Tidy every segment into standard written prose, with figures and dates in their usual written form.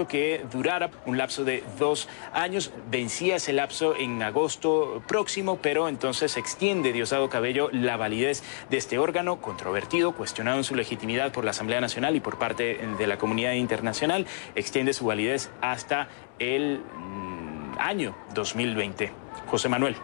previsto que durara un lapso de 2 años. Vencía ese lapso en agosto próximo, pero entonces extiende Diosdado Cabello la validez de este órgano controvertido, cuestionado en su legitimidad por la Asamblea Nacional y por parte de la comunidad internacional. Extiende su validez hasta el año 2020. José Manuel.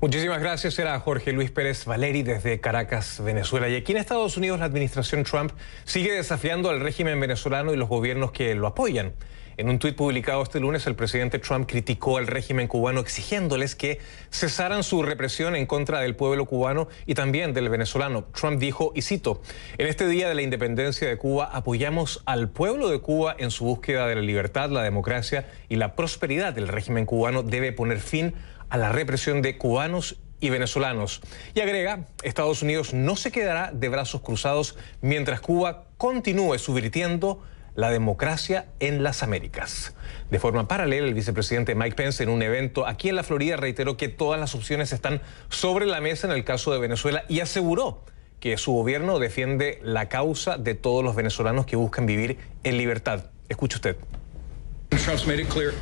Muchísimas gracias. Era Jorge Luis Pérez Valeri desde Caracas, Venezuela. Y aquí en Estados Unidos la administración Trump sigue desafiando al régimen venezolano y los gobiernos que lo apoyan. En un tuit publicado este lunes, el presidente Trump criticó al régimen cubano exigiéndoles que cesaran su represión en contra del pueblo cubano y también del venezolano. Trump dijo, y cito, en este día de la independencia de Cuba apoyamos al pueblo de Cuba en su búsqueda de la libertad, la democracia y la prosperidad. El régimen cubano debe poner fin a la represión de cubanos y venezolanos. Y agrega, Estados Unidos no se quedará de brazos cruzados mientras Cuba continúe subvirtiendo la democracia en las Américas. De forma paralela, el vicepresidente Mike Pence en un evento aquí en la Florida reiteró que todas las opciones están sobre la mesa en el caso de Venezuela y aseguró que su gobierno defiende la causa de todos los venezolanos que buscan vivir en libertad. Escuche usted.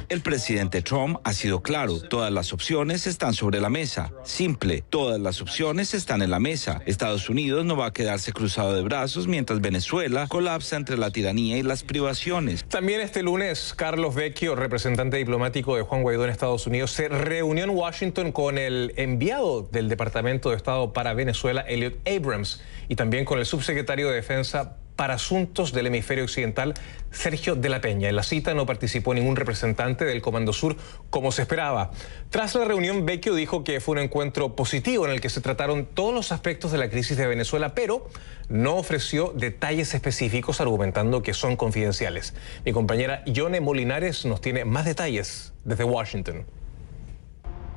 El presidente Trump ha sido claro, todas las opciones están sobre la mesa. Simple, todas las opciones están en la mesa. Estados Unidos no va a quedarse cruzado de brazos mientras Venezuela colapsa entre la tiranía y las privaciones. También este lunes, Carlos Vecchio, representante diplomático de Juan Guaidó en Estados Unidos, se reunió en Washington con el enviado del Departamento de Estado para Venezuela, Elliot Abrams, y también con el subsecretario de Defensa para Asuntos del Hemisferio Occidental, Sergio de la Peña. En la cita no participó ningún representante del Comando Sur, como se esperaba. Tras la reunión, Vecchio dijo que fue un encuentro positivo en el que se trataron todos los aspectos de la crisis de Venezuela, pero no ofreció detalles específicos, argumentando que son confidenciales. Mi compañera Yone Molinares nos tiene más detalles desde Washington.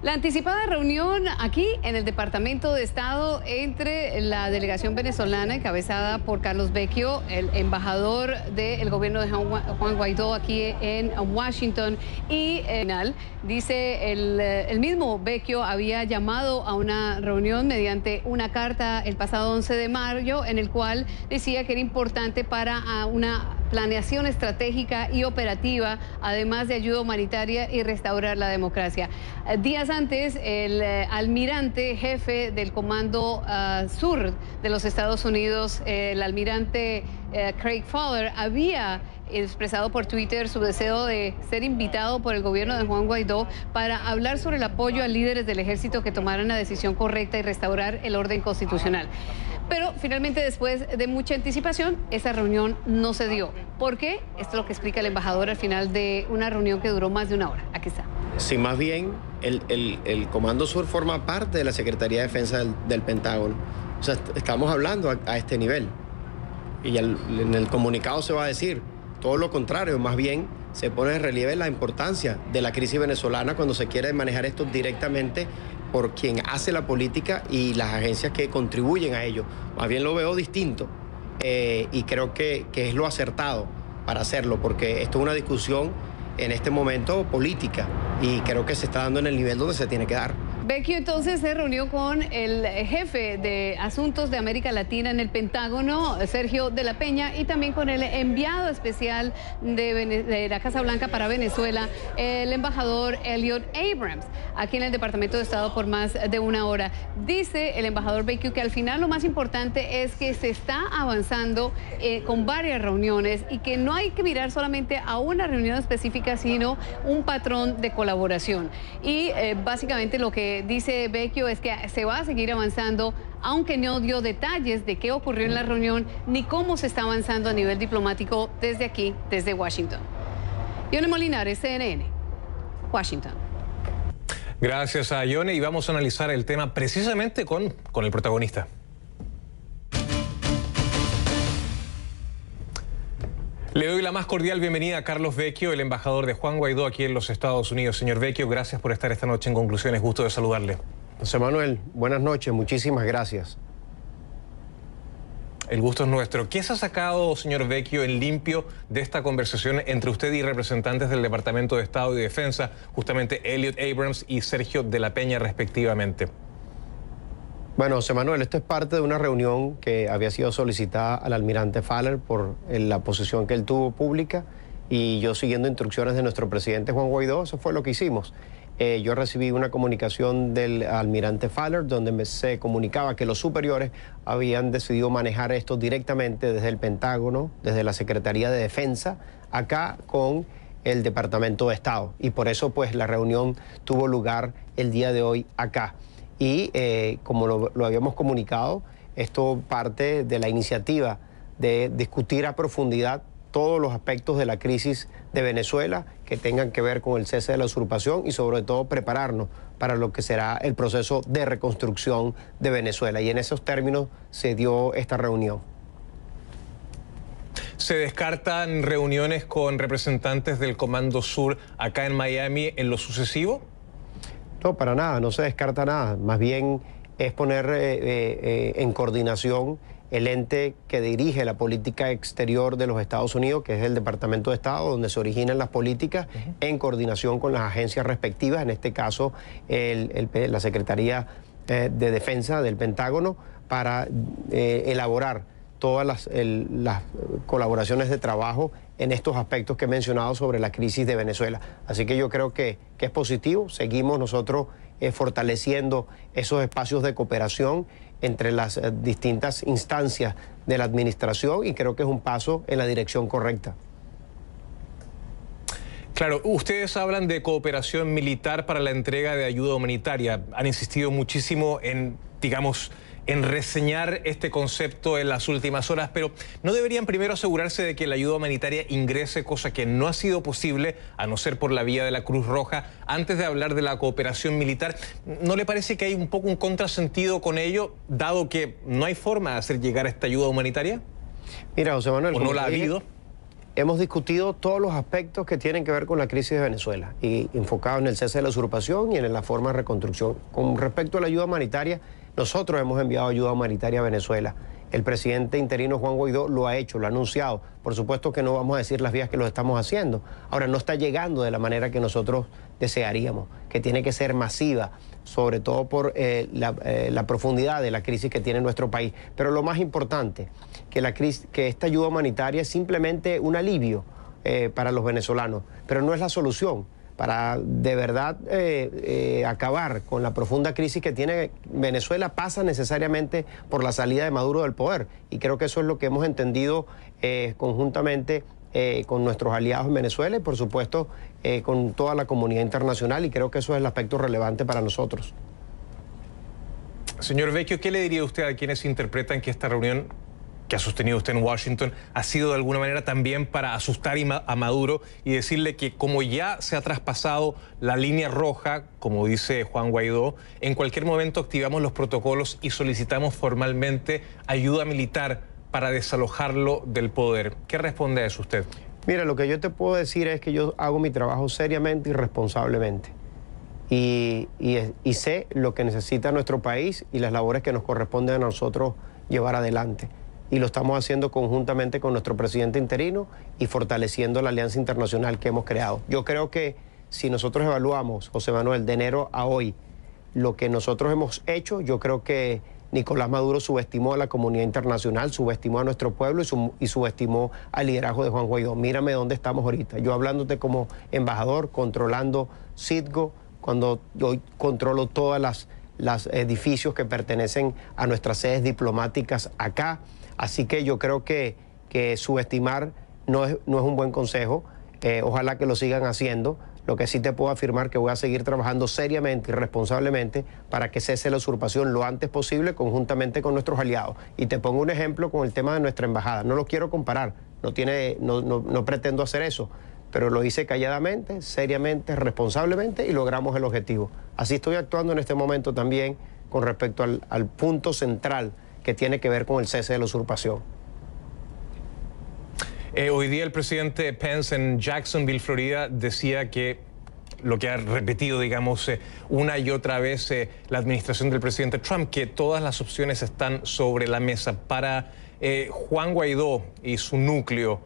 La anticipada reunión aquí en el Departamento de Estado entre la delegación venezolana encabezada por Carlos Vecchio, el embajador del gobierno de Juan Guaidó aquí en Washington, y dice el mismo Vecchio había llamado a una reunión mediante una carta el pasado 11 de mayo en el cual decía que era importante para una planeación estratégica y operativa, además de ayuda humanitaria y restaurar la democracia. Días antes, el almirante jefe del Comando Sur de los Estados Unidos, el almirante Craig Fowler, había expresado por Twitter su deseo de ser invitado por el gobierno de Juan Guaidó para hablar sobre el apoyo a líderes del ejército que tomaran la decisión correcta y restaurar el orden constitucional. Pero finalmente, después de mucha anticipación, esa reunión no se dio. ¿Por qué? Esto es lo que explica el embajador al final de una reunión que duró más de una hora. Aquí está. Sí, más bien, el Comando Sur forma parte de la Secretaría de Defensa del Pentágono. O sea, estamos hablando a este nivel. Y en el comunicado se va a decir todo lo contrario, más bien se pone en relieve la importancia de la crisis venezolana cuando se quiere manejar esto directamente por quien hace la política y las agencias que contribuyen a ello. Más bien lo veo distinto y creo que es lo acertado para hacerlo, porque esto es una discusión en este momento política y creo que se está dando en el nivel donde se tiene que dar. Vecchio entonces se reunió con el jefe de Asuntos de América Latina en el Pentágono, Sergio de la Peña, y también con el enviado especial de la Casa Blanca para Venezuela, el embajador Elliot Abrams, aquí en el Departamento de Estado por más de una hora. Dice el embajador Vecchio que al final lo más importante es que se está avanzando con varias reuniones y que no hay que mirar solamente a una reunión específica, sino un patrón de colaboración. Y básicamente lo que dice Vecchio es que se va a seguir avanzando, aunque no dio detalles de qué ocurrió en la reunión ni cómo se está avanzando a nivel diplomático desde aquí, desde Washington. Yone Molinares, CNN, Washington. Gracias a Yone, y vamos a analizar el tema precisamente con el protagonista. Le doy la más cordial bienvenida a Carlos Vecchio, el embajador de Juan Guaidó aquí en los Estados Unidos. Señor Vecchio, gracias por estar esta noche en Conclusiones. Gusto de saludarle. José Manuel, buenas noches, muchísimas gracias. El gusto es nuestro. ¿Qué se ha sacado, señor Vecchio, en limpio de esta conversación entre usted y representantes del Departamento de Estado y Defensa, justamente Elliot Abrams y Sergio de la Peña, respectivamente? Bueno, José Manuel, esto es parte de una reunión que había sido solicitada al almirante Faller por la posición que él tuvo pública, y yo, siguiendo instrucciones de nuestro presidente Juan Guaidó, eso fue lo que hicimos. Yo recibí una comunicación del almirante Faller donde se comunicaba que los superiores habían decidido manejar esto directamente desde el Pentágono, desde la Secretaría de Defensa, acá con el Departamento de Estado. Y por eso, pues, la reunión tuvo lugar el día de hoy acá. Y como lo habíamos comunicado, esto parte de la iniciativa de discutir a profundidad todos los aspectos de la crisis de Venezuela que tengan que ver con el cese de la usurpación y sobre todo prepararnos para lo que será el proceso de reconstrucción de Venezuela. Y en esos términos se dio esta reunión. ¿Se descartan reuniones con representantes del Comando Sur acá en Miami en lo sucesivo? No, para nada, no se descarta nada. Más bien es poner en coordinación el ente que dirige la política exterior de los Estados Unidos, que es el Departamento de Estado, donde se originan las políticas, en coordinación con las agencias respectivas, en este caso la Secretaría de Defensa del Pentágono, para elaborar todas las colaboraciones de trabajo en estos aspectos que he mencionado sobre la crisis de Venezuela. Así que yo creo que es positivo. Seguimos nosotros fortaleciendo esos espacios de cooperación entre las distintas instancias de la administración, y creo que es un paso en la dirección correcta. Claro, ustedes hablan de cooperación militar para la entrega de ayuda humanitaria. Han insistido muchísimo en, digamos, en reseñar este concepto en las últimas horas, pero ¿no deberían primero asegurarse de que la ayuda humanitaria ingrese, cosa que no ha sido posible, a no ser por la vía de la Cruz Roja, antes de hablar de la cooperación militar? ¿No le parece que hay un poco un contrasentido con ello, dado que no hay forma de hacer llegar esta ayuda humanitaria? Mira, José Manuel, ¿o no la ha habido? Hemos discutido todos los aspectos que tienen que ver con la crisis de Venezuela, y enfocado en el cese de la usurpación y en la forma de reconstrucción. Con respecto a la ayuda humanitaria, nosotros hemos enviado ayuda humanitaria a Venezuela. El presidente interino Juan Guaidó lo ha hecho, lo ha anunciado. Por supuesto que no vamos a decir las vías que lo estamos haciendo. Ahora, no está llegando de la manera que nosotros desearíamos, que tiene que ser masiva, sobre todo por la profundidad de la crisis que tiene nuestro país. Pero lo más importante, que esta ayuda humanitaria es simplemente un alivio para los venezolanos, pero no es la solución. Para de verdad acabar con la profunda crisis que tiene Venezuela, pasa necesariamente por la salida de Maduro del poder. Y creo que eso es lo que hemos entendido conjuntamente con nuestros aliados en Venezuela y, por supuesto, con toda la comunidad internacional, y creo que eso es el aspecto relevante para nosotros. Señor Vecchio, ¿qué le diría usted a quienes interpretan que esta reunión que ha sostenido usted en Washington ha sido de alguna manera también para asustar a Maduro y decirle que, como ya se ha traspasado la línea roja, como dice Juan Guaidó, en cualquier momento activamos los protocolos y solicitamos formalmente ayuda militar para desalojarlo del poder? ¿Qué responde a eso usted? Mira, lo que yo te puedo decir es que yo hago mi trabajo seriamente y responsablemente. Y sé lo que necesita nuestro país y las labores que nos corresponden a nosotros llevar adelante. Y lo estamos haciendo conjuntamente con nuestro presidente interino y fortaleciendo la alianza internacional que hemos creado. Yo creo que si nosotros evaluamos, José Manuel, de enero a hoy, lo que nosotros hemos hecho, yo creo que Nicolás Maduro subestimó a la comunidad internacional, subestimó a nuestro pueblo y subestimó al liderazgo de Juan Guaidó. Mírame dónde estamos ahorita. Yo hablándote como embajador, controlando Citgo, cuando yo controlo todas las edificios que pertenecen a nuestras sedes diplomáticas acá. Así que yo creo que subestimar no es un buen consejo. Ojalá que lo sigan haciendo. Lo que sí te puedo afirmar que voy a seguir trabajando seriamente y responsablemente para que cese la usurpación lo antes posible, conjuntamente con nuestros aliados. Y te pongo un ejemplo con el tema de nuestra embajada. No lo quiero comparar, no pretendo hacer eso, pero lo hice calladamente, seriamente, responsablemente, y logramos el objetivo. Así estoy actuando en este momento también con respecto al punto central que tiene que ver con el cese de la usurpación. Hoy día el presidente Pence en Jacksonville, Florida, decía que lo que ha repetido, digamos, una y otra vez la administración del presidente Trump, que todas las opciones están sobre la mesa. Para Juan Guaidó y su núcleo,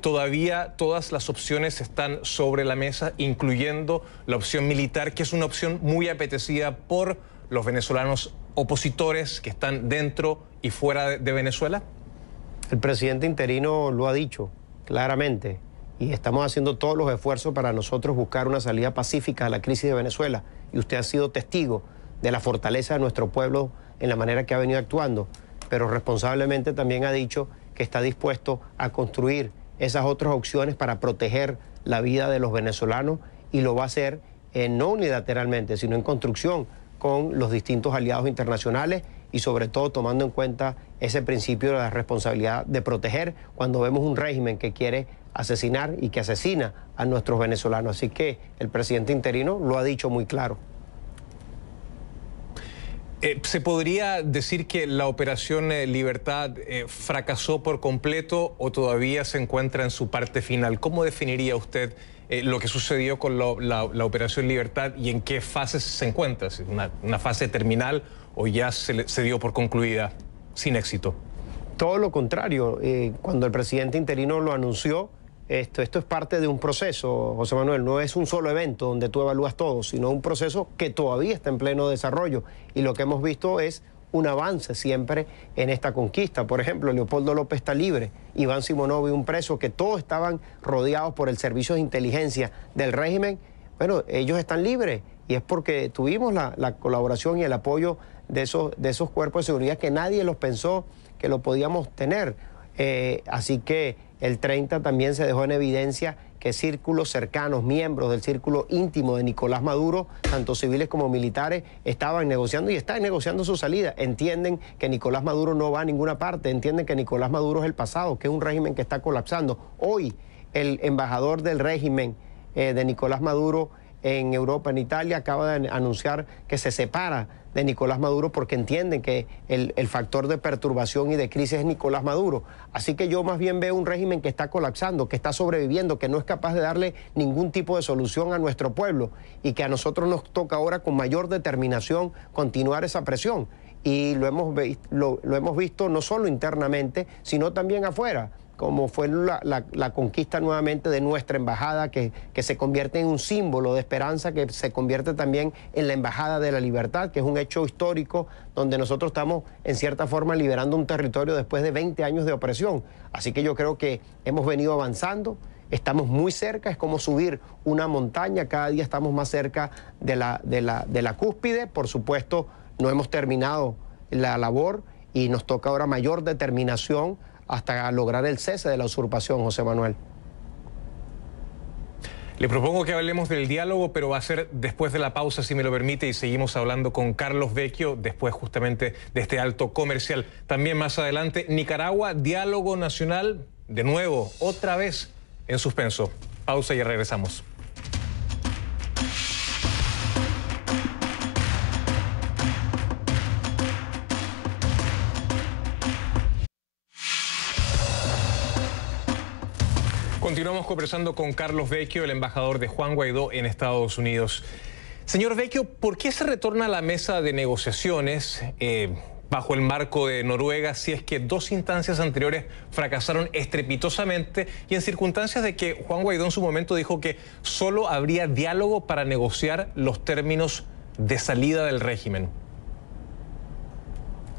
todavía todas las opciones están sobre la mesa, incluyendo la opción militar, que es una opción muy apetecida por los venezolanos opositores que están dentro y fuera de Venezuela? El presidente interino lo ha dicho claramente y estamos haciendo todos los esfuerzos para nosotros buscar una salida pacífica a la crisis de Venezuela. Y usted ha sido testigo de la fortaleza de nuestro pueblo en la manera que ha venido actuando, pero responsablemente también ha dicho que está dispuesto a construir esas otras opciones para proteger la vida de los venezolanos y lo va a hacer no unilateralmente, sino en construcción con los distintos aliados internacionales y sobre todo tomando en cuenta ese principio de la responsabilidad de proteger cuando vemos un régimen que quiere asesinar y que asesina a nuestros venezolanos. Así que el presidente interino lo ha dicho muy claro. ¿Se podría decir que la Operación Libertad fracasó por completo o todavía se encuentra en su parte final? ¿Cómo definiría usted lo que sucedió con la Operación Libertad y en qué fase se encuentra? ¿Una fase terminal o ya se dio por concluida sin éxito? Todo lo contrario. Cuando el presidente interino lo anunció, esto es parte de un proceso, José Manuel, no es un solo evento donde tú evalúas todo, sino un proceso que todavía está en pleno desarrollo. Y lo que hemos visto es un avance siempre en esta conquista. Por ejemplo, Leopoldo López está libre, Iván Simonovi, un preso que todos estaban rodeados por el servicio de inteligencia del régimen. Bueno, ellos están libres y es porque tuvimos la colaboración y el apoyo de esos cuerpos de seguridad que nadie los pensó que lo podíamos tener. Así que el 30 también se dejó en evidencia que círculos cercanos, miembros del círculo íntimo de Nicolás Maduro, tanto civiles como militares, estaban negociando y están negociando su salida. Entienden que Nicolás Maduro no va a ninguna parte, entienden que Nicolás Maduro es el pasado, que es un régimen que está colapsando. Hoy el embajador del régimen de Nicolás Maduro en Europa, en Italia, acaba de anunciar que se separa de Nicolás Maduro porque entienden que el factor de perturbación y de crisis es Nicolás Maduro. Así que yo más bien veo un régimen que está colapsando, que está sobreviviendo, que no es capaz de darle ningún tipo de solución a nuestro pueblo y que a nosotros nos toca ahora con mayor determinación continuar esa presión. Y lo hemos visto no solo internamente, sino también afuera, como fue la conquista nuevamente de nuestra embajada, que se convierte en un símbolo de esperanza, que se convierte también en la embajada de la libertad, que es un hecho histórico donde nosotros estamos en cierta forma liberando un territorio después de 20 años de opresión. Así que yo creo que hemos venido avanzando, estamos muy cerca, es como subir una montaña, cada día estamos más cerca de la cúspide. Por supuesto, no hemos terminado la labor y nos toca ahora mayor determinación hasta lograr el cese de la usurpación, José Manuel. Le propongo que hablemos del diálogo, pero va a ser después de la pausa, si me lo permite, y seguimos hablando con Carlos Vecchio, después justamente de este alto comercial. También más adelante, Nicaragua, diálogo nacional, de nuevo, otra vez en suspenso. Pausa y regresamos. Continuamos conversando con Carlos Vecchio, el embajador de Juan Guaidó en Estados Unidos. Señor Vecchio, ¿por qué se retorna a la mesa de negociaciones bajo el marco de Noruega si es que dos instancias anteriores fracasaron estrepitosamente y en circunstancias de que Juan Guaidó en su momento dijo que solo habría diálogo para negociar los términos de salida del régimen?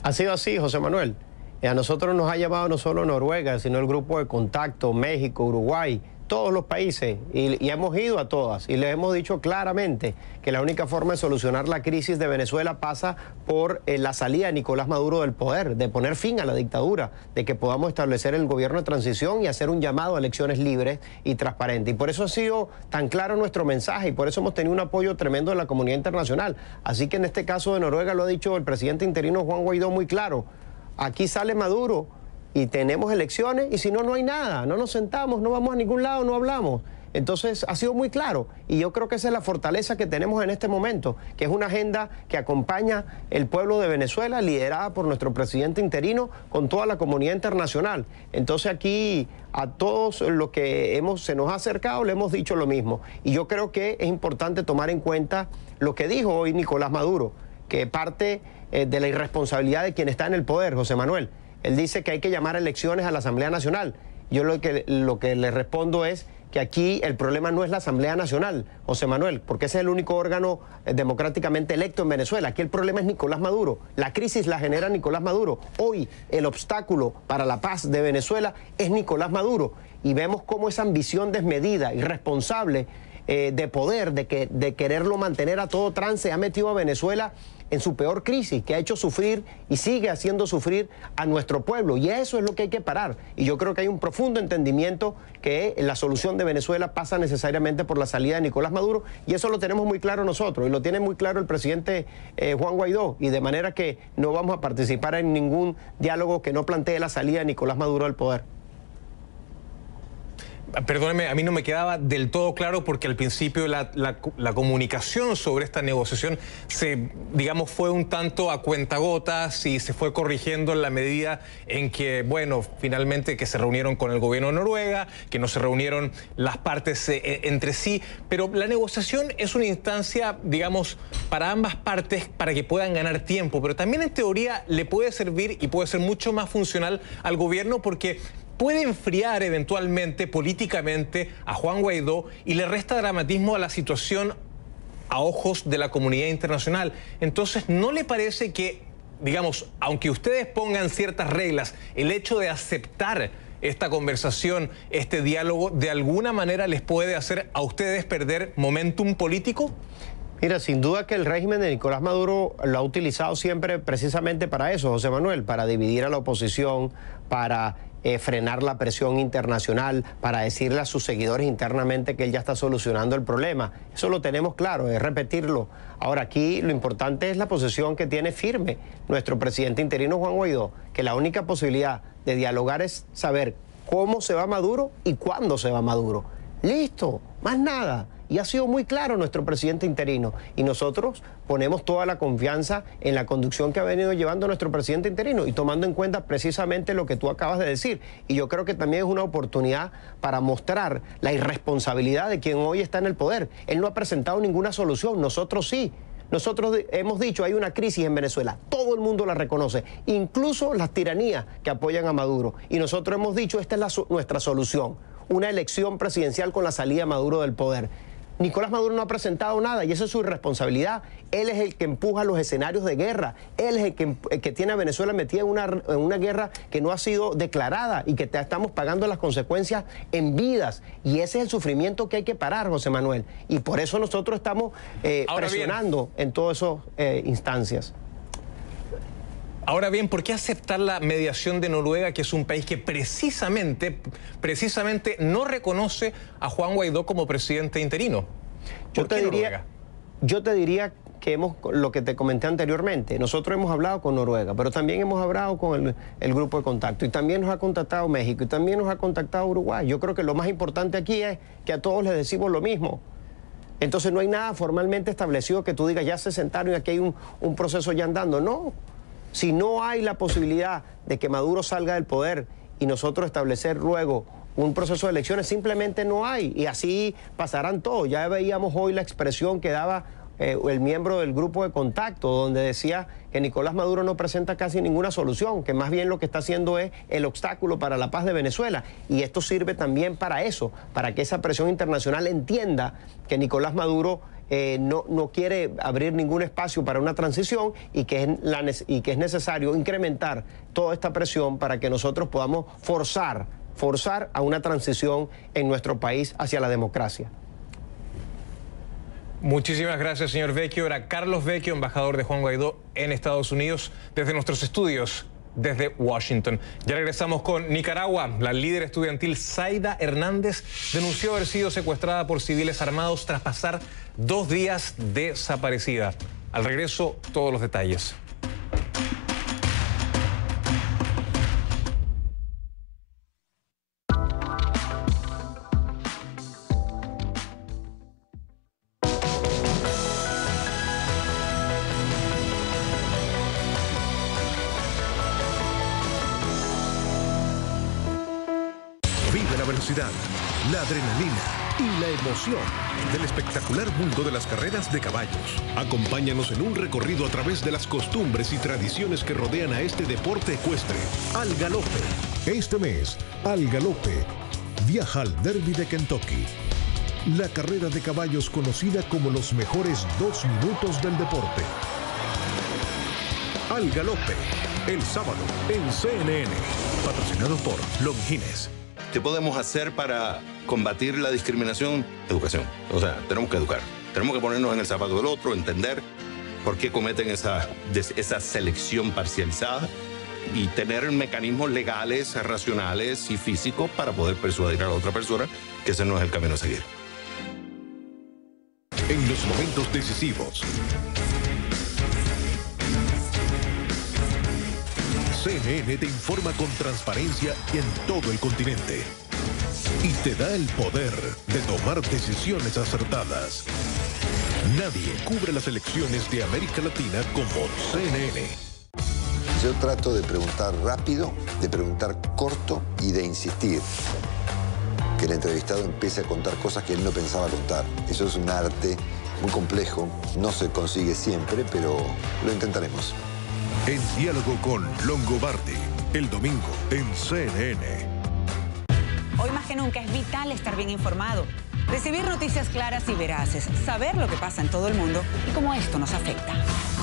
Ha sido así, José Manuel. A nosotros nos ha llamado no solo Noruega, sino el grupo de contacto, México, Uruguay, todos los países, y hemos ido a todas y les hemos dicho claramente que la única forma de solucionar la crisis de Venezuela pasa por la salida de Nicolás Maduro del poder, de poner fin a la dictadura, de que podamos establecer el gobierno de transición y hacer un llamado a elecciones libres y transparentes. Y por eso ha sido tan claro nuestro mensaje y por eso hemos tenido un apoyo tremendo de la comunidad internacional. Así que en este caso de Noruega lo ha dicho el presidente interino Juan Guaidó muy claro. Aquí sale Maduro y tenemos elecciones y si no, no hay nada, no nos sentamos, no vamos a ningún lado, no hablamos. Entonces ha sido muy claro y yo creo que esa es la fortaleza que tenemos en este momento, que es una agenda que acompaña el pueblo de Venezuela, liderada por nuestro presidente interino con toda la comunidad internacional. Entonces aquí a todos los que se nos ha acercado le hemos dicho lo mismo y yo creo que es importante tomar en cuenta lo que dijo hoy Nicolás Maduro, que parte de la irresponsabilidad de quien está en el poder, José Manuel. Él dice que hay que llamar a elecciones a la Asamblea Nacional. Yo lo que le respondo es que aquí el problema no es la Asamblea Nacional, José Manuel, porque ese es el único órgano democráticamente electo en Venezuela. Aquí el problema es Nicolás Maduro. La crisis la genera Nicolás Maduro. Hoy el obstáculo para la paz de Venezuela es Nicolás Maduro. Y vemos cómo esa ambición desmedida, irresponsable de poder, de quererlo mantener a todo trance, ha metido a Venezuela en su peor crisis, que ha hecho sufrir y sigue haciendo sufrir a nuestro pueblo. Y eso es lo que hay que parar. Y yo creo que hay un profundo entendimiento que la solución de Venezuela pasa necesariamente por la salida de Nicolás Maduro, y eso lo tenemos muy claro nosotros, y lo tiene muy claro el presidente Juan Guaidó, y de manera que no vamos a participar en ningún diálogo que no plantee la salida de Nicolás Maduro al poder. Perdóneme, a mí no me quedaba del todo claro porque al principio la comunicación sobre esta negociación digamos, fue un tanto a cuentagotas y se fue corrigiendo en la medida en que, bueno, finalmente que se reunieron con el gobierno de Noruega, que no se reunieron las partes entre sí, pero la negociación es una instancia, digamos, para ambas partes para que puedan ganar tiempo, pero también en teoría le puede servir y puede ser mucho más funcional al gobierno porque puede enfriar eventualmente políticamente a Juan Guaidó y le resta dramatismo a la situación a ojos de la comunidad internacional. Entonces, ¿no le parece que, digamos, aunque ustedes pongan ciertas reglas, el hecho de aceptar esta conversación, este diálogo, de alguna manera les puede hacer a ustedes perder momentum político? Mira, sin duda que el régimen de Nicolás Maduro lo ha utilizado siempre precisamente para eso, José Manuel, para dividir a la oposición, para frenar la presión internacional, para decirle a sus seguidores internamente que él ya está solucionando el problema. Eso lo tenemos claro, es repetirlo. Ahora, aquí lo importante es la posición que tiene firme nuestro presidente interino Juan Guaidó, que la única posibilidad de dialogar es saber cómo se va Maduro y cuándo se va Maduro. Listo, más nada. Y ha sido muy claro nuestro presidente interino. Y nosotros ponemos toda la confianza en la conducción que ha venido llevando nuestro presidente interino y tomando en cuenta precisamente lo que tú acabas de decir. Y yo creo que también es una oportunidad para mostrar la irresponsabilidad de quien hoy está en el poder. Él no ha presentado ninguna solución, nosotros sí. Nosotros hemos dicho, hay una crisis en Venezuela, todo el mundo la reconoce, incluso las tiranías que apoyan a Maduro. Y nosotros hemos dicho, esta es nuestra solución, una elección presidencial con la salida de Maduro del poder. Nicolás Maduro no ha presentado nada y esa es su irresponsabilidad. Él es el que empuja los escenarios de guerra. Él es el que tiene a Venezuela metida en una guerra que no ha sido declarada y que estamos pagando las consecuencias en vidas. Y ese es el sufrimiento que hay que parar, José Manuel. Y por eso nosotros estamos presionando en todas esas instancias. Ahora bien, ¿por qué aceptar la mediación de Noruega, que es un país que precisamente no reconoce a Juan Guaidó como presidente interino? Yo te diría que lo que te comenté anteriormente, nosotros hemos hablado con Noruega, pero también hemos hablado con el grupo de contacto y también nos ha contactado México y también nos ha contactado Uruguay. Yo creo que lo más importante aquí es que a todos les decimos lo mismo. Entonces no hay nada formalmente establecido que tú digas ya se sentaron y aquí hay un proceso ya andando. No. Si no hay la posibilidad de que Maduro salga del poder y nosotros establecer luego un proceso de elecciones, simplemente no hay. Y así pasarán todos. Ya veíamos hoy la expresión que daba el miembro del grupo de contacto, donde decía que Nicolás Maduro no presenta casi ninguna solución, que más bien lo que está haciendo es el obstáculo para la paz de Venezuela. Y esto sirve también para eso, para que esa presión internacional entienda que Nicolás Maduro no quiere abrir ningún espacio para una transición y que es necesario incrementar toda esta presión para que nosotros podamos forzar a una transición en nuestro país hacia la democracia. Muchísimas gracias, señor Vecchio. Era Carlos Vecchio, embajador de Juan Guaidó en Estados Unidos, desde nuestros estudios desde Washington. Ya regresamos con Nicaragua. La líder estudiantil Zaida Hernández denunció haber sido secuestrada por civiles armados tras pasar 2 días desaparecida. Al regreso, todos los detalles. Vive la velocidad, la adrenalina y la emoción del espectacular mundo de las carreras de caballos. Acompáñanos en un recorrido a través de las costumbres y tradiciones que rodean a este deporte ecuestre. Al Galope. Este mes, Al Galope. viaja al Derby de Kentucky, la carrera de caballos conocida como los mejores 2 minutos del deporte. Al Galope, el sábado en CNN, patrocinado por Longines. ¿Qué podemos hacer para combatir la discriminación? Educación. O sea, tenemos que educar. Tenemos que ponernos en el zapato del otro, entender por qué cometen esa selección parcializada y tener mecanismos legales, racionales y físicos para poder persuadir a la otra persona que ese no es el camino a seguir. En los momentos decisivos, CNN te informa con transparencia en todo el continente y te da el poder de tomar decisiones acertadas. Nadie cubre las elecciones de América Latina como CNN. Yo trato de preguntar rápido, de preguntar corto y de insistir. Que el entrevistado empiece a contar cosas que él no pensaba contar. Eso es un arte muy complejo, no se consigue siempre, pero lo intentaremos. En diálogo con Longobardi, el domingo en CNN. Hoy más que nunca es vital estar bien informado, recibir noticias claras y veraces, saber lo que pasa en todo el mundo y cómo esto nos afecta.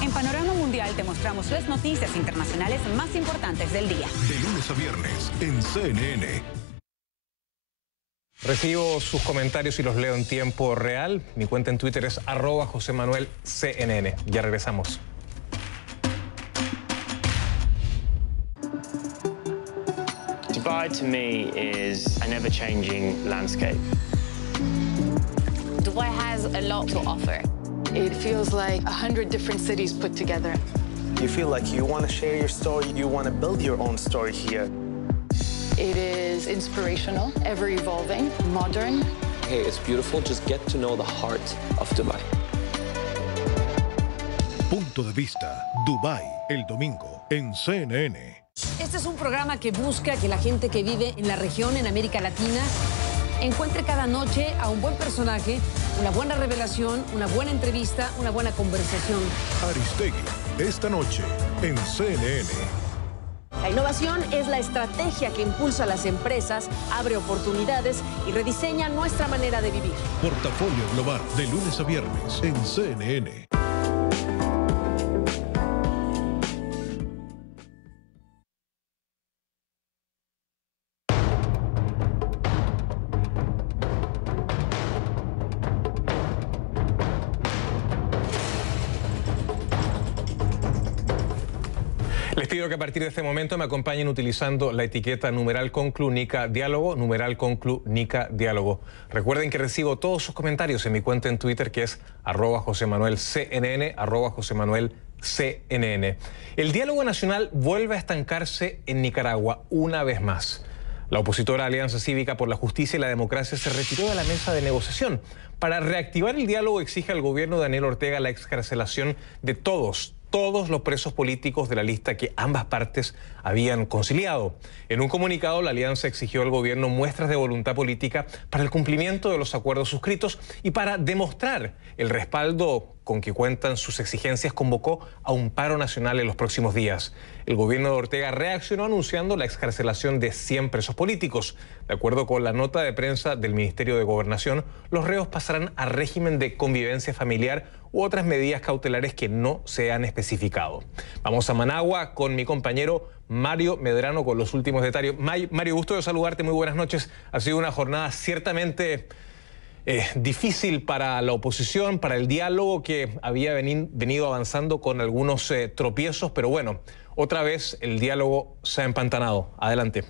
En Panorama Mundial te mostramos las noticias internacionales más importantes del día. De lunes a viernes en CNN. Recibo sus comentarios y los leo en tiempo real. Mi cuenta en Twitter es @JosemanuelCNN. Ya regresamos. Dubai to me is a never-changing landscape. Dubai has a lot to offer. It feels like 100 different cities put together. You feel like you want to share your story, you want to build your own story here. It is inspirational, ever-evolving, modern. Hey, it's beautiful. Just get to know the heart of Dubai. Punto de vista, Dubái, el domingo en CNN. Este es un programa que busca que la gente que vive en la región, en América Latina, encuentre cada noche a un buen personaje, una buena revelación, una buena entrevista, una buena conversación. Aristegui, esta noche en CNN. La innovación es la estrategia que impulsa a las empresas, abre oportunidades y rediseña nuestra manera de vivir. Portafolio Global, de lunes a viernes en CNN. Les pido que a partir de este momento me acompañen utilizando la etiqueta #conclu Nica Diálogo, #conclu Nica Diálogo. Recuerden que recibo todos sus comentarios en mi cuenta en Twitter, que es @JosemanuelCNN, @JosemanuelCNN. El diálogo nacional vuelve a estancarse en Nicaragua una vez más. La opositora Alianza Cívica por la Justicia y la Democracia se retiró de la mesa de negociación. Para reactivar el diálogo exige al gobierno de Daniel Ortega la excarcelación de todos los presos políticos de la lista que ambas partes habían conciliado. En un comunicado, la alianza exigió al gobierno muestras de voluntad política para el cumplimiento de los acuerdos suscritos y para demostrar el respaldo con que cuentan sus exigencias, convocó a un paro nacional en los próximos días. El gobierno de Ortega reaccionó anunciando la excarcelación de 100 presos políticos. De acuerdo con la nota de prensa del Ministerio de Gobernación, los reos pasarán a régimen de convivencia familiar u otras medidas cautelares que no se han especificado. Vamos a Managua con mi compañero Mario Medrano con los últimos detalles. Mario, gusto de saludarte, muy buenas noches. Ha sido una jornada ciertamente difícil para la oposición, para el diálogo que había venido avanzando con algunos tropiezos, pero bueno, otra vez el diálogo se ha empantanado. Adelante.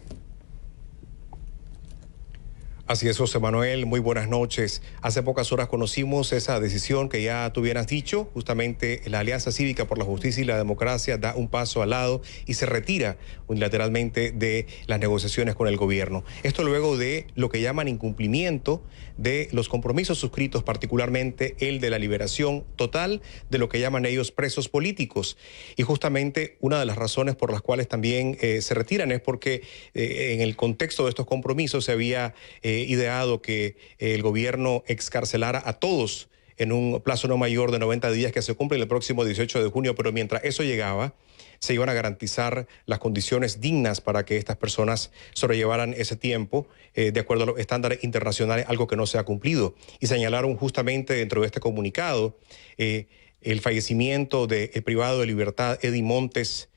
Así es, José Manuel, muy buenas noches. Hace pocas horas conocimos esa decisión que ya tú hubieras dicho. Justamente la Alianza Cívica por la Justicia y la Democracia da un paso al lado y se retira unilateralmente de las negociaciones con el gobierno. Esto luego de lo que llaman incumplimiento de los compromisos suscritos, particularmente el de la liberación total de lo que llaman ellos presos políticos. Y justamente una de las razones por las cuales también se retiran es porque en el contexto de estos compromisos se había ideado que el gobierno excarcelara a todos en un plazo no mayor de 90 días que se cumple el próximo 18 de junio, pero mientras eso llegaba, se iban a garantizar las condiciones dignas para que estas personas sobrellevaran ese tiempo de acuerdo a los estándares internacionales, algo que no se ha cumplido. Y señalaron justamente dentro de este comunicado el fallecimiento del privado de libertad Eddie Montes,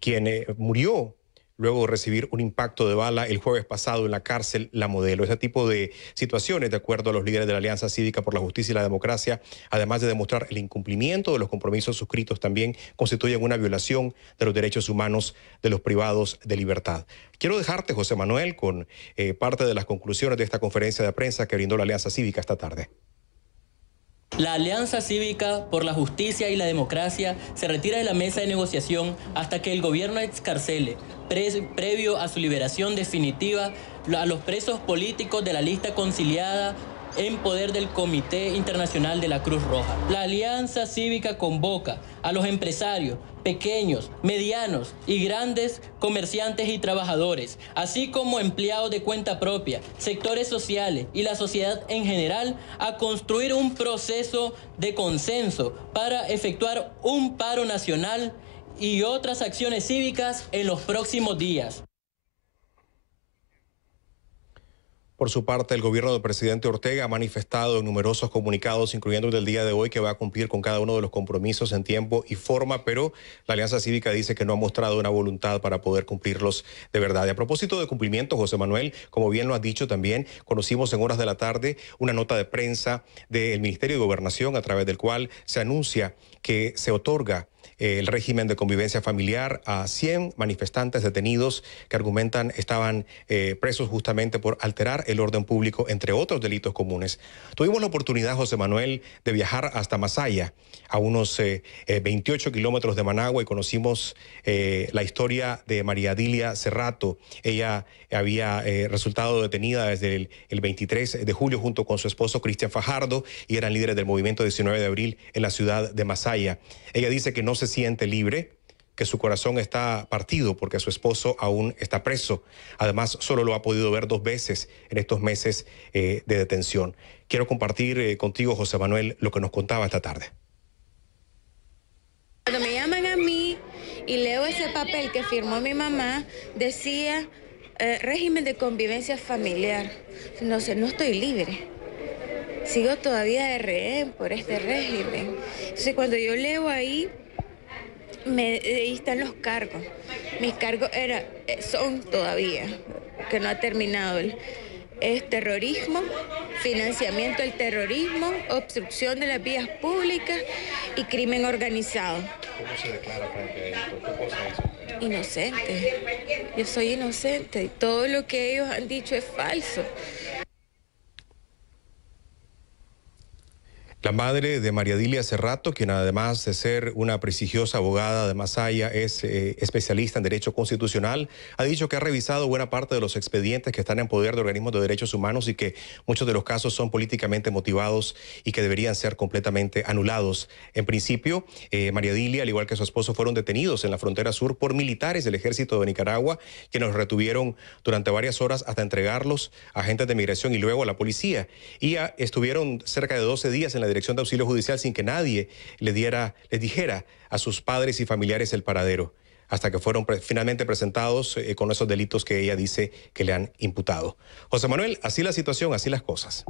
quien murió luego de recibir un impacto de bala el jueves pasado en la cárcel La Modelo. Ese tipo de situaciones, de acuerdo a los líderes de la Alianza Cívica por la Justicia y la Democracia, además de demostrar el incumplimiento de los compromisos suscritos, también constituyen una violación de los derechos humanos de los privados de libertad. Quiero dejarte, José Manuel, con parte de las conclusiones de esta conferencia de prensa que brindó la Alianza Cívica esta tarde. La Alianza Cívica por la Justicia y la Democracia se retira de la mesa de negociación hasta que el gobierno excarcele, previo a su liberación definitiva, a los presos políticos de la lista conciliada en poder del Comité Internacional de la Cruz Roja. La Alianza Cívica convoca a los empresarios, pequeños, medianos y grandes comerciantes y trabajadores, así como empleados de cuenta propia, sectores sociales y la sociedad en general, a construir un proceso de consenso para efectuar un paro nacional y otras acciones cívicas en los próximos días. Por su parte, el gobierno del presidente Ortega ha manifestado en numerosos comunicados, incluyendo el del día de hoy, que va a cumplir con cada uno de los compromisos en tiempo y forma, pero la Alianza Cívica dice que no ha mostrado una voluntad para poder cumplirlos de verdad. Y a propósito de cumplimiento, José Manuel, como bien lo has dicho también, conocimos en horas de la tarde una nota de prensa del Ministerio de Gobernación a través del cual se anuncia que se otorga el régimen de convivencia familiar a 100 manifestantes detenidos que argumentan estaban presos justamente por alterar el orden público, entre otros delitos comunes. Tuvimos la oportunidad, José Manuel, de viajar hasta Masaya, a unos 28 kilómetros de Managua, y conocimos la historia de María Dilia Cerrato. Ella había resultado detenida desde el 23 de julio junto con su esposo Cristian Fajardo y eran líderes del movimiento 19 de abril en la ciudad de Masaya. Ella dice que no se siente libre, que su corazón está partido porque su esposo aún está preso. Además, solo lo ha podido ver 2 veces en estos meses de detención. Quiero compartir contigo, José Manuel, lo que nos contaba esta tarde. Cuando me llaman a mí y leo ese papel que firmó mi mamá, decía régimen de convivencia familiar. No sé, no estoy libre. Sigo todavía de rehén por este régimen. Entonces, cuando yo leo ahí, ahí están los cargos. Mis cargos son todavía, que no ha terminado. Es terrorismo, financiamiento del terrorismo, obstrucción de las vías públicas y crimen organizado. ¿Cómo se declara frente a esto? ¿Qué cosa es eso? Inocente. Yo soy inocente y todo lo que ellos han dicho es falso. La madre de María Dilia Cerrato, quien además de ser una prestigiosa abogada de Masaya, es especialista en derecho constitucional, ha dicho que ha revisado buena parte de los expedientes que están en poder de organismos de derechos humanos y que muchos de los casos son políticamente motivados y que deberían ser completamente anulados. En principio, María Dilia, al igual que su esposo, fueron detenidos en la frontera sur por militares del ejército de Nicaragua, quienes los retuvieron durante varias horas hasta entregarlos a agentes de migración y luego a la policía. Y estuvieron cerca de 12 días en la Dirección de Auxilio Judicial sin que nadie les dijera a sus padres y familiares el paradero, hasta que fueron finalmente presentados con esos delitos que ella dice que le han imputado. José Manuel, así la situación, así las cosas.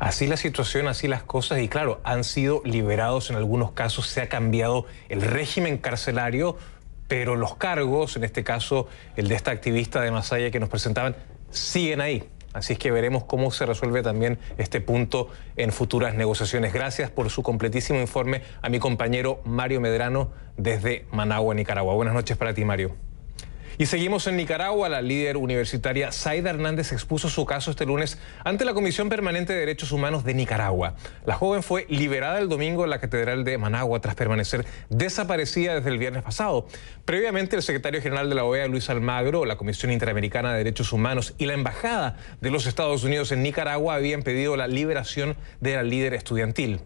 Así la situación, así las cosas, y claro, han sido liberados en algunos casos, se ha cambiado el régimen carcelario, pero los cargos, en este caso el de esta activista de Masaya que nos presentaban, siguen ahí. Así es que veremos cómo se resuelve también este punto en futuras negociaciones. Gracias por su completísimo informe a mi compañero Mario Medrano desde Managua, Nicaragua. Buenas noches para ti, Mario. Y seguimos en Nicaragua. La líder universitaria Zaida Hernández expuso su caso este lunes ante la Comisión Permanente de Derechos Humanos de Nicaragua. La joven fue liberada el domingo en la Catedral de Managua tras permanecer desaparecida desde el viernes pasado. Previamente, el secretario general de la OEA, Luis Almagro, la Comisión Interamericana de Derechos Humanos y la Embajada de los Estados Unidos en Nicaragua habían pedido la liberación de la líder estudiantil.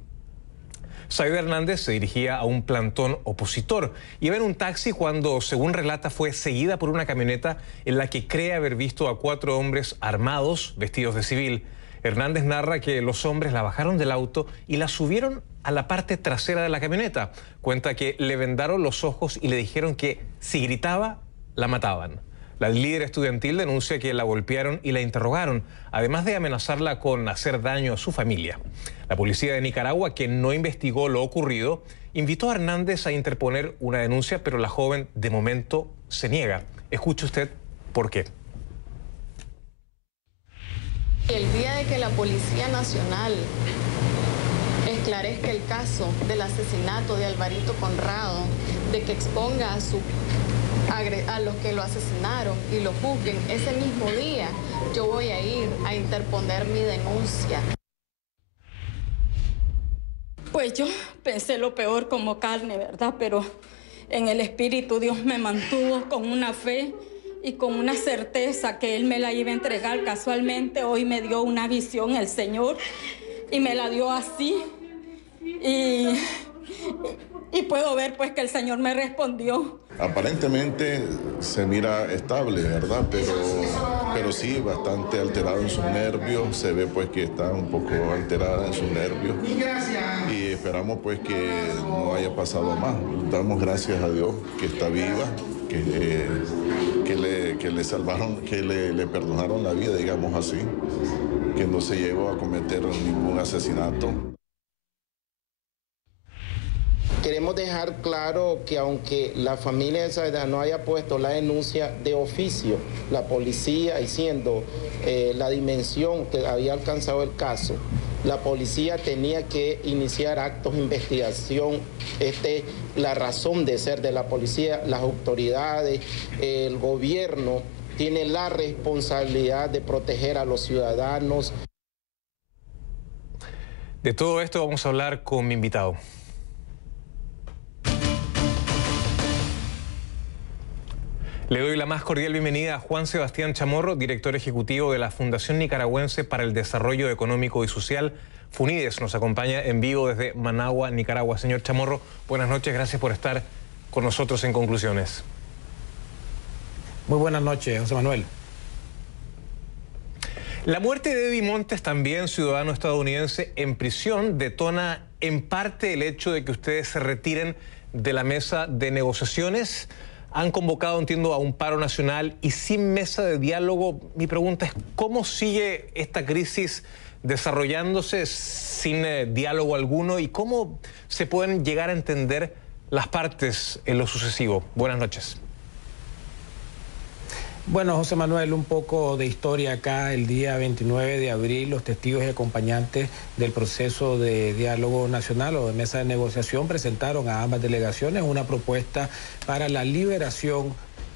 Zaida Hernández se dirigía a un plantón opositor. Iba en un taxi cuando, según relata, fue seguida por una camioneta en la que cree haber visto a 4 hombres armados, vestidos de civil. Hernández narra que los hombres la bajaron del auto y la subieron a la parte trasera de la camioneta. Cuenta que le vendaron los ojos y le dijeron que si gritaba, la mataban. La líder estudiantil denuncia que la golpearon y la interrogaron, además de amenazarla con hacer daño a su familia. La policía de Nicaragua, que no investigó lo ocurrido, invitó a Hernández a interponer una denuncia, pero la joven de momento se niega. Escuche usted por qué. El día de que la Policía Nacional esclarezca el caso del asesinato de Alvarito Conrado, de que exponga a los que lo asesinaron y lo juzguen, ese mismo día yo voy a ir a interponer mi denuncia. Pues yo pensé lo peor como carne, ¿verdad? Pero en el espíritu Dios me mantuvo con una fe y con una certeza que Él me la iba a entregar. Casualmente hoy me dio una visión el Señor y me la dio así. Y puedo ver pues que el Señor me respondió. Aparentemente se mira estable, ¿verdad? Pero sí, bastante alterado en sus nervios. Se ve pues que está un poco alterada en sus nervios. Y esperamos pues que no haya pasado más. Damos gracias a Dios que está viva, que le salvaron, que le perdonaron la vida, digamos así. Que no se llegó a cometer ningún asesinato. Queremos dejar claro que aunque la familia de Saavedra no haya puesto la denuncia de oficio, la policía, diciendo la dimensión que había alcanzado el caso, la policía tenía que iniciar actos de investigación. La razón de ser de la policía, las autoridades, el gobierno tiene la responsabilidad de proteger a los ciudadanos. De todo esto vamos a hablar con mi invitado. Le doy la más cordial bienvenida a Juan Sebastián Chamorro, director ejecutivo de la Fundación Nicaragüense para el Desarrollo Económico y Social, FUNIDES. Nos acompaña en vivo desde Managua, Nicaragua. Señor Chamorro, buenas noches, gracias por estar con nosotros en Conclusiones. Muy buenas noches, José Manuel. La muerte de Eddie Montes, también ciudadano estadounidense, en prisión, detona en parte el hecho de que ustedes se retiren de la mesa de negociaciones. Han convocado, entiendo, a un paro nacional y sin mesa de diálogo. Mi pregunta es, ¿cómo sigue esta crisis desarrollándose sin diálogo alguno y cómo se pueden llegar a entender las partes en lo sucesivo? Buenas noches. Bueno, José Manuel, un poco de historia acá. El día 29 de abril, los testigos y acompañantes del proceso de diálogo nacional o de mesa de negociación presentaron a ambas delegaciones una propuesta para la liberación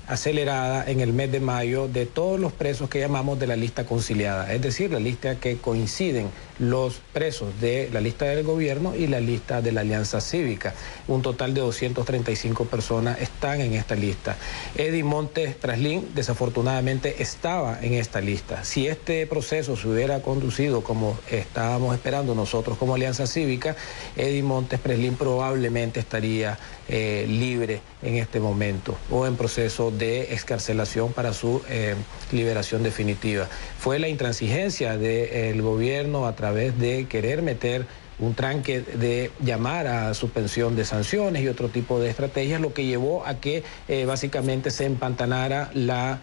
acelerada en el mes de mayo de todos los presos que llamamos de la lista conciliada, es decir, la lista que coinciden los presos de la lista del gobierno y la lista de la Alianza Cívica. Un total de 235 personas están en esta lista. Eddie Montes Praslin desafortunadamente estaba en esta lista. Si este proceso se hubiera conducido como estábamos esperando nosotros como Alianza Cívica, Eddie Montes Praslin probablemente estaría libre en este momento o en proceso de excarcelación para su liberación definitiva. Fue la intransigencia del gobierno a través de querer meter un tranque de llamar a suspensión de sanciones y otro tipo de estrategias, lo que llevó a que básicamente se empantanara la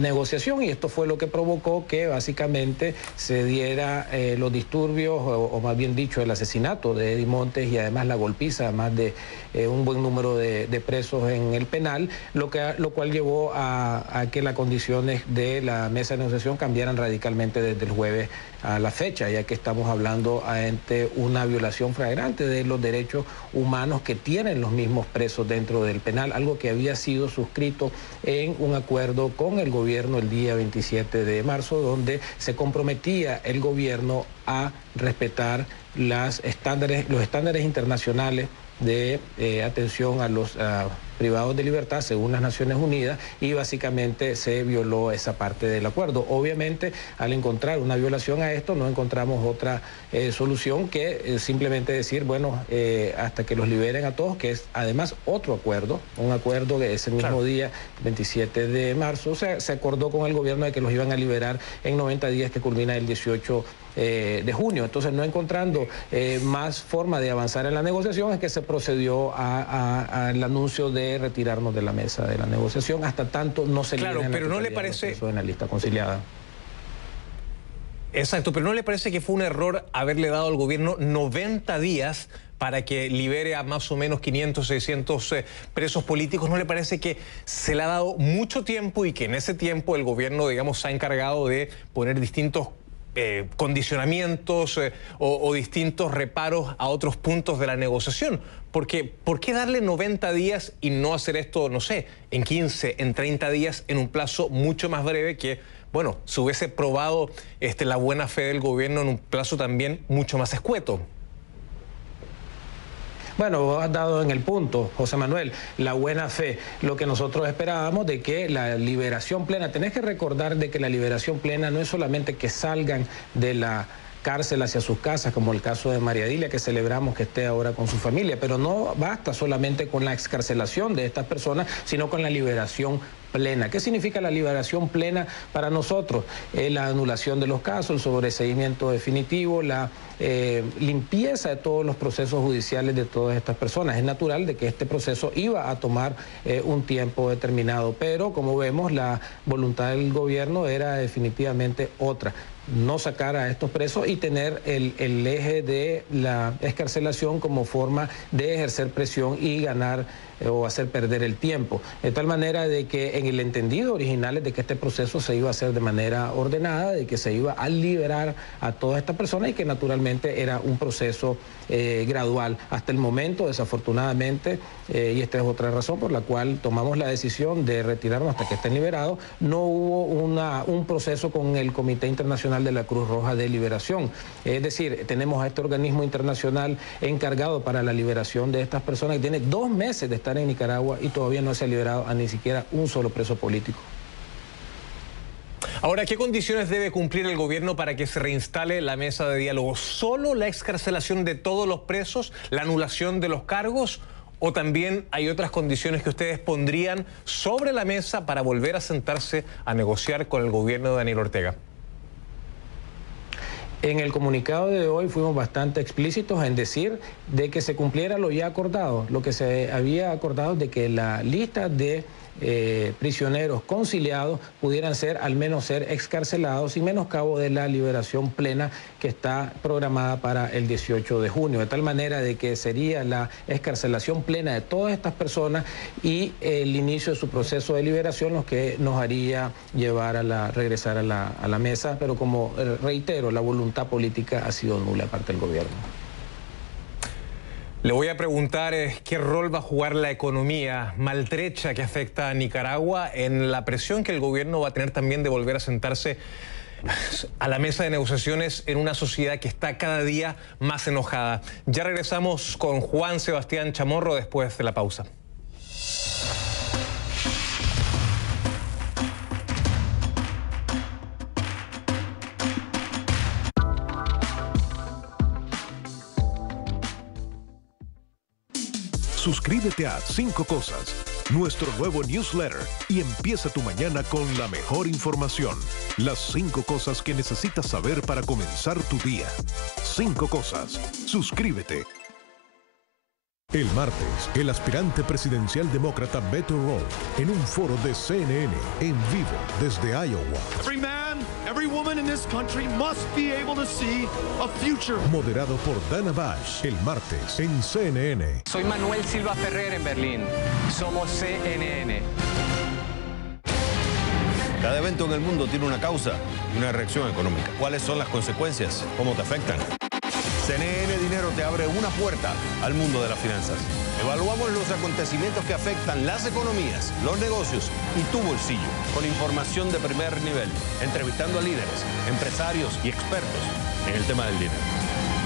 negociación, y esto fue lo que provocó que básicamente se diera los disturbios o más bien dicho el asesinato de Eddie Montes y además la golpiza a más de un buen número de presos en el penal, lo cual llevó a que las condiciones de la mesa de negociación cambiaran radicalmente desde el jueves a la fecha, ya que estamos hablando ante una violación flagrante de los derechos humanos que tienen los mismos presos dentro del penal, algo que había sido suscrito en un acuerdo con el gobierno el día 27 de marzo, donde se comprometía el gobierno a respetar los estándares internacionales de atención a los privados de libertad según las Naciones Unidas, y básicamente se violó esa parte del acuerdo. Obviamente, al encontrar una violación a esto, no encontramos otra solución que simplemente decir, bueno, hasta que los liberen a todos, que es además otro acuerdo, un acuerdo que ese mismo día, 27 de marzo, se acordó con el gobierno de que los iban a liberar en 90 días, que culmina el 18 de junio. Entonces, no encontrando más forma de avanzar en la negociación, es que se procedió al anuncio de retirarnos de la mesa de la negociación hasta tanto no se liberen. Claro, pero ¿no le parece en la lista conciliada? Exacto, pero ¿no le parece que fue un error haberle dado al gobierno 90 días para que libere a más o menos 500, 600 presos políticos? ¿No le parece que se le ha dado mucho tiempo y que en ese tiempo el gobierno, digamos, se ha encargado de poner distintos condicionamientos o distintos reparos a otros puntos de la negociación? Porque, ¿por qué darle 90 días y no hacer esto, no sé, en 15, en 30 días, en un plazo mucho más breve que, bueno, se hubiese probado la buena fe del gobierno en un plazo también mucho más escueto? Bueno, vos has dado en el punto, José Manuel, la buena fe, lo que nosotros esperábamos de que la liberación plena, tenés que recordar de que la liberación plena no es solamente que salgan de la cárcel hacia sus casas, como el caso de María Dilia, que celebramos que esté ahora con su familia, pero no basta solamente con la excarcelación de estas personas, sino con la liberación plena. ¿Qué significa la liberación plena para nosotros? La anulación de los casos, el sobreseimiento definitivo, la limpieza de todos los procesos judiciales de todas estas personas. Es natural de que este proceso iba a tomar un tiempo determinado, pero como vemos, la voluntad del gobierno era definitivamente otra: no sacar a estos presos y tener el eje de la excarcelación como forma de ejercer presión y ganar o hacer perder el tiempo. De tal manera de que en el entendido original es de que este proceso se iba a hacer de manera ordenada, de que se iba a liberar a todas estas personas y que naturalmente era un proceso gradual. Hasta el momento, desafortunadamente, y esta es otra razón por la cual tomamos la decisión de retirarnos hasta que estén liberados, no hubo un proceso con el Comité Internacional de la Cruz Roja de Liberación. Es decir, tenemos a este organismo internacional encargado para la liberación de estas personas, que tiene 2 meses de estar en Nicaragua y todavía no se ha liberado a ni siquiera un solo preso político. Ahora, ¿qué condiciones debe cumplir el gobierno para que se reinstale la mesa de diálogo? ¿Solo la excarcelación de todos los presos, la anulación de los cargos? ¿O también hay otras condiciones que ustedes pondrían sobre la mesa para volver a sentarse a negociar con el gobierno de Daniel Ortega? En el comunicado de hoy fuimos bastante explícitos en decir de que se cumpliera lo ya acordado, lo que se había acordado de que la lista de prisioneros conciliados pudieran al menos ser excarcelados, sin menoscabo de la liberación plena que está programada para el 18 de junio, de tal manera de que sería la excarcelación plena de todas estas personas y el inicio de su proceso de liberación lo que nos haría regresar a la mesa, pero como reitero, la voluntad política ha sido nula de parte del gobierno. Le voy a preguntar qué rol va a jugar la economía maltrecha que afecta a Nicaragua en la presión que el gobierno va a tener también de volver a sentarse a la mesa de negociaciones en una sociedad que está cada día más enojada. Ya regresamos con Juan Sebastián Chamorro después de la pausa. Suscríbete a 5 Cosas, nuestro nuevo newsletter, y empieza tu mañana con la mejor información. Las 5 cosas que necesitas saber para comenzar tu día. 5 Cosas. Suscríbete. El martes, el aspirante presidencial demócrata Beto O'Rourke en un foro de CNN en vivo desde Iowa. Every man, every woman in this country must be able to see a future. Moderado por Dana Bash, el martes en CNN. Soy Manuel Silva Ferrer en Berlín. Somos CNN. Cada evento en el mundo tiene una causa y una reacción económica. ¿Cuáles son las consecuencias? ¿Cómo te afectan? CNN Dinero te abre una puerta al mundo de las finanzas. Evaluamos los acontecimientos que afectan las economías, los negocios y tu bolsillo, con información de primer nivel, entrevistando a líderes, empresarios y expertos en el tema del dinero.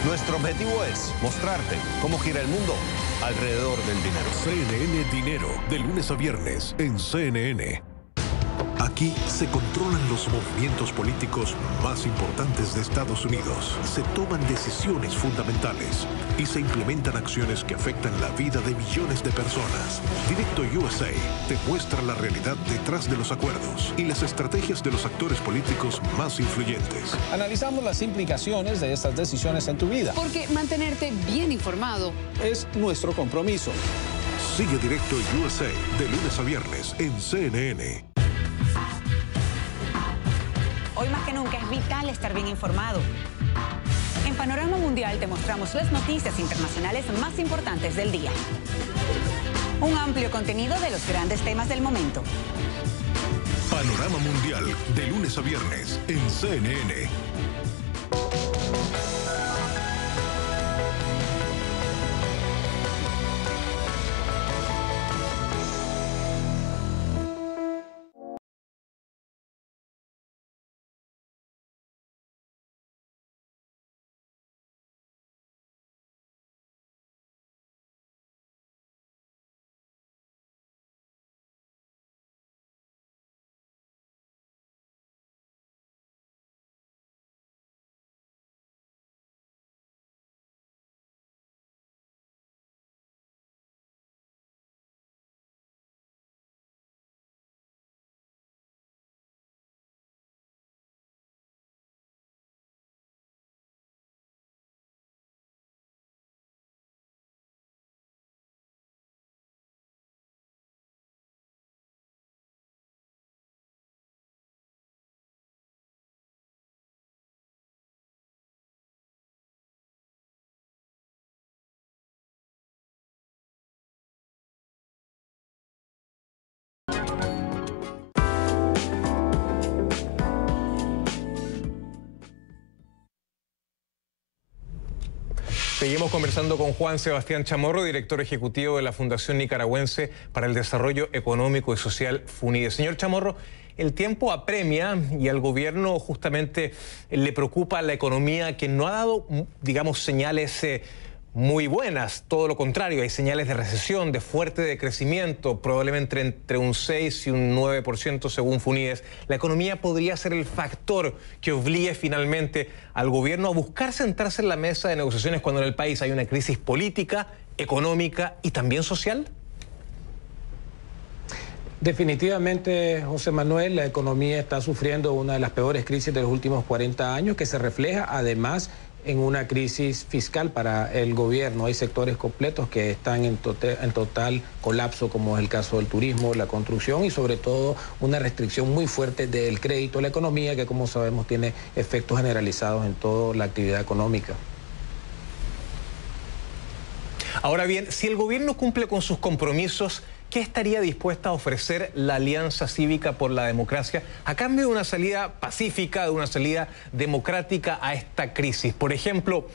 Nuestro objetivo es mostrarte cómo gira el mundo alrededor del dinero. CNN Dinero, de lunes a viernes en CNN. Aquí se controlan los movimientos políticos más importantes de Estados Unidos. Se toman decisiones fundamentales y se implementan acciones que afectan la vida de millones de personas. Directo USA te muestra la realidad detrás de los acuerdos y las estrategias de los actores políticos más influyentes. Analizamos las implicaciones de estas decisiones en tu vida. Porque mantenerte bien informado es nuestro compromiso. Sigue Directo USA de lunes a viernes en CNN. Hoy más que nunca es vital estar bien informado. En Panorama Mundial te mostramos las noticias internacionales más importantes del día. Un amplio contenido de los grandes temas del momento. Panorama Mundial, de lunes a viernes en CNN. Seguimos conversando con Juan Sebastián Chamorro, director ejecutivo de la Fundación Nicaragüense para el Desarrollo Económico y Social, FUNIDE. Señor Chamorro, el tiempo apremia y al gobierno justamente le preocupa la economía, que no ha dado, digamos, señales muy buenas. Todo lo contrario, hay señales de recesión, de fuerte decrecimiento, probablemente entre un 6 y un 9% según FUNIDES. La economía podría ser el factor que obligue finalmente al gobierno a buscar sentarse en la mesa de negociaciones cuando en el país hay una crisis política, económica y también social. Definitivamente, José Manuel, la economía está sufriendo una de las peores crisis de los últimos 40 años, que se refleja además en una crisis fiscal para el gobierno. Hay sectores completos que están en total colapso, como es el caso del turismo, la construcción y sobre todo una restricción muy fuerte del crédito a la economía, que como sabemos tiene efectos generalizados en toda la actividad económica. Ahora bien, si el gobierno cumple con sus compromisos, ¿qué estaría dispuesta a ofrecer la Alianza Cívica por la Democracia a cambio de una salida pacífica, de una salida democrática a esta crisis? Por ejemplo,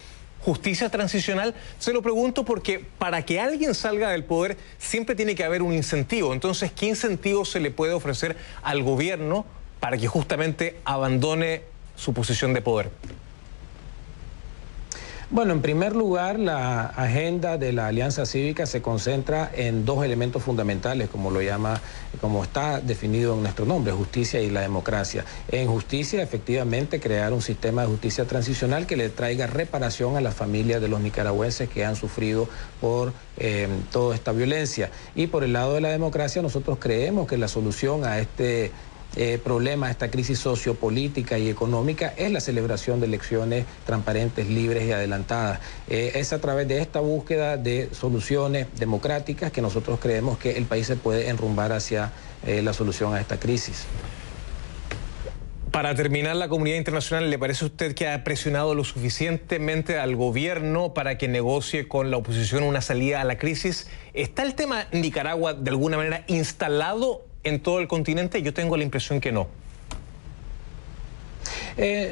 justicia transicional. Se lo pregunto porque para que alguien salga del poder siempre tiene que haber un incentivo. Entonces, ¿qué incentivo se le puede ofrecer al gobierno para que justamente abandone su posición de poder? Bueno, en primer lugar, la agenda de la Alianza Cívica se concentra en dos elementos fundamentales, como está definido en nuestro nombre, justicia y la democracia. En justicia, efectivamente, crear un sistema de justicia transicional que le traiga reparación a las familias de los nicaragüenses que han sufrido por toda esta violencia. Y por el lado de la democracia, nosotros creemos que la solución a este problema, esta crisis sociopolítica y económica, es la celebración de elecciones transparentes, libres y adelantadas. Es a través de esta búsqueda de soluciones democráticas que nosotros creemos que el país se puede enrumbar hacia la solución a esta crisis. Para terminar, la comunidad internacional, ¿le parece a usted que ha presionado lo suficientemente al gobierno para que negocie con la oposición una salida a la crisis? ¿Está el tema Nicaragua de alguna manera instalado en todo el continente? Yo tengo la impresión que no.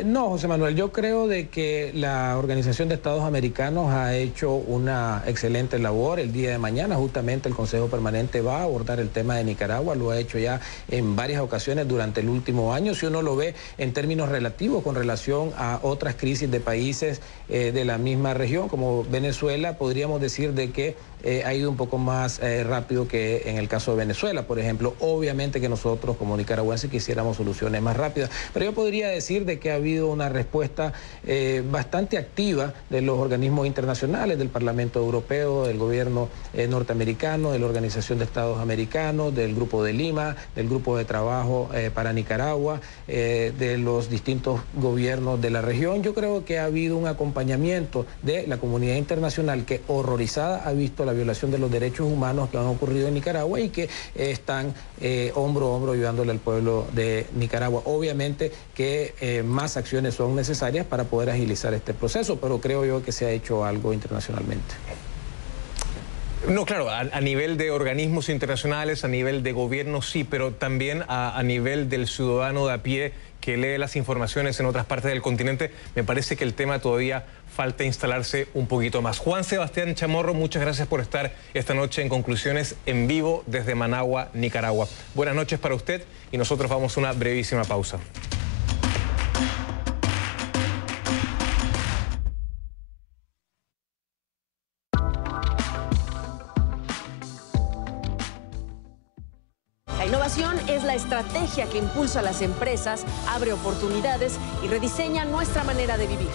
No, José Manuel, yo creo de que la Organización de Estados Americanos ha hecho una excelente labor. El día de mañana justamente el Consejo Permanente va a abordar el tema de Nicaragua, lo ha hecho ya en varias ocasiones durante el último año. Si uno lo ve en términos relativos con relación a otras crisis de países de la misma región, como Venezuela, podríamos decir de que ha ido un poco más rápido que en el caso de Venezuela, por ejemplo. Obviamente que nosotros como nicaragüenses quisiéramos soluciones más rápidas, pero yo podría decir de que ha habido una respuesta bastante activa de los organismos internacionales, del Parlamento Europeo, del gobierno norteamericano, de la Organización de Estados Americanos, del Grupo de Lima, del Grupo de Trabajo para Nicaragua, de los distintos gobiernos de la región. Yo creo que ha habido un acompañamiento de la comunidad internacional que, horrorizada, ha visto la violación de los derechos humanos que han ocurrido en Nicaragua y que están hombro a hombro ayudándole al pueblo de Nicaragua. Obviamente que más acciones son necesarias para poder agilizar este proceso, pero creo yo que se ha hecho algo internacionalmente. No, claro, a nivel de organismos internacionales, a nivel de gobierno sí, pero también a nivel del ciudadano de a pie que lee las informaciones en otras partes del continente, me parece que el tema todavía falta instalarse un poquito más. Juan Sebastián Chamorro, muchas gracias por estar esta noche en Conclusiones en vivo desde Managua, Nicaragua. Buenas noches para usted y nosotros vamos a una brevísima pausa. La innovación es la estrategia que impulsa a las empresas, abre oportunidades y rediseña nuestra manera de vivir.